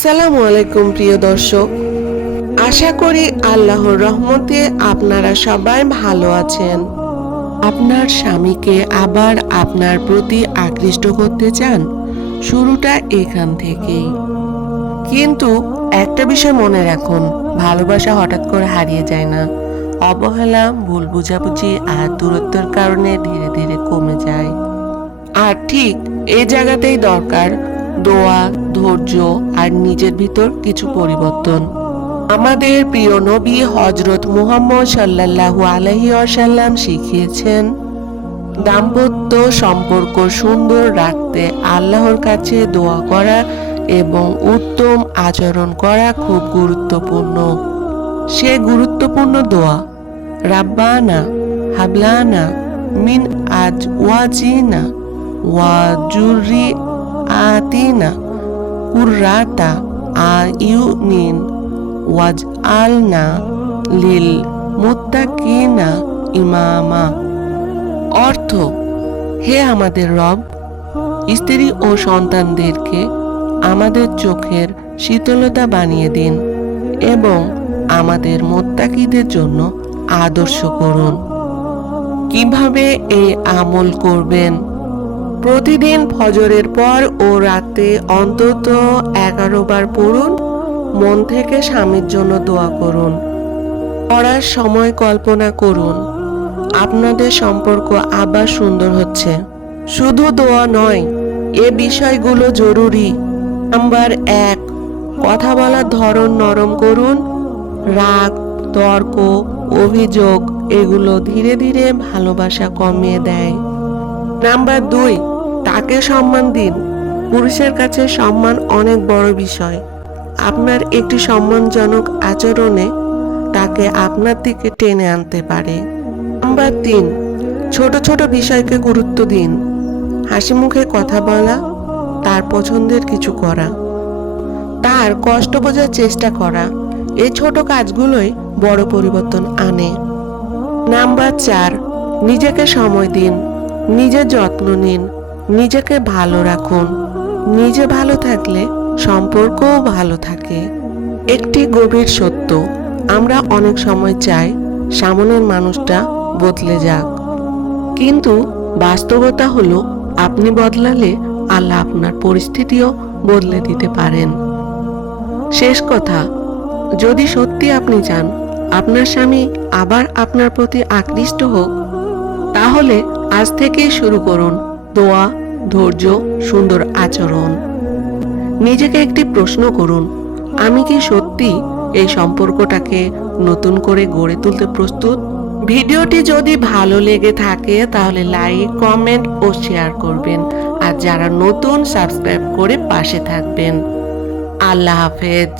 আসসালামু আলাইকুম প্রিয় দর্শক, আশা করি আল্লাহর রহমতে আপনারা সবাই ভালো আছেন। আপনার স্বামীকে আবার আপনার প্রতি আকৃষ্ট করতে চান, শুরুটা এখান থেকেই। কিন্তু একটা বিষয় মনে রাখুন, ভালোবাসা হঠাৎ করে হারিয়ে যায় না। অবহেলা, ভুল বুঝাবুঝি আর দূরত্বের কারণে ধীরে ধীরে কমে যায়। আর ঠিক এই জায়গাতেই দরকার দোয়া, ধৈর্য আর নিজের ভিতর কিছু পরিবর্তন। আমাদের প্রিয় নবী হযরত মুহাম্মদ সাল্লাল্লাহু আলাইহি ওয়াসাল্লাম শিখিয়েছেন, দাম্পত্য সম্পর্ক সুন্দর রাখতে আল্লাহর কাছে দোয়া করা এবং উত্তম আচরণ করা খুব গুরুত্বপূর্ণ। সে গুরুত্বপূর্ণ দোয়া, রাব্বানা হাবলানা মিন আজওয়াজিনা ওয়া যুররিয়াতিনা কুররাতা আয়ুনিন ওয়াজআলনা লিল মুত্তাকিনা ইমামা। অর্থ, হে আমাদের রব, স্ত্রী ও সন্তানদেরকে আমাদের চোখের শীতলতা বানিয়ে দিন এবং আমাদের মুত্তাকিদের জন্য আদর্শ করুন। কিভাবে এই আমল করবেন? প্রতিদিন ফজরের পর ও রাতে অন্তত 11 বার পড়ুন। মন থেকে স্বামীর জন্য দোয়া করুন। পড়ার সময় কল্পনা করুন আপনাদের সম্পর্ক আবার সুন্দর হচ্ছে। শুধু দোয়া নয়, এ বিষয়গুলো জরুরি। নাম্বার 1, কথা বলার ধরন নরম করুন। রাগ, তর্ক, অভিযোগ এগুলো ধীরে ধীরে ভালোবাসা কমিয়ে দেয়। নাম্বার 2, তাকে সম্মান দিন। পুরুষের কাছে সম্মান অনেক বড় বিষয়। আপনার একটি সম্মানজনক আচরণে তাকে আপনার দিকে টেনে আনতে পারে। নাম্বার 3, ছোট ছোট বিষয়কে গুরুত্ব দিন। হাসি মুখে কথা বলা, তার পছন্দের কিছু করা, তার কষ্ট বোঝার চেষ্টা করা, এই ছোট কাজগুলোই বড় পরিবর্তন আনে। নাম্বার 4, নিজেকে সময় দিন। নিজের যত্ন নিন, নিজেকে ভালো রাখুন। নিজে ভালো থাকলে সম্পর্কও ভালো থাকে। একটি গভীর সত্য, আমরা অনেক সময় চাই সামনের মানুষটা বদলে যাক, কিন্তু বাস্তবতা হলো আপনি বদলালে আল্লাহ আপনার পরিস্থিতিও বদলে দিতে পারেন। শেষ কথা, যদি সত্যি আপনি চান আপনার স্বামী আবার আপনার প্রতি আকৃষ্ট হোক, তাহলে আজ থেকেই শুরু করুন দোয়া, ধৈর্য, সুন্দর আচরণ। নিজেকে একটি প্রশ্ন করুন, আমি কি সত্যি এই সম্পর্কটাকে নতুন করে গড়ে তুলতে প্রস্তুত? ভিডিওটি যদি ভালো লেগে থাকে তাহলে লাইক, কমেন্ট ও শেয়ার করবেন। আর যারা নতুন, সাবস্ক্রাইব করে পাশে থাকবেন। আল্লাহ হাফেজ।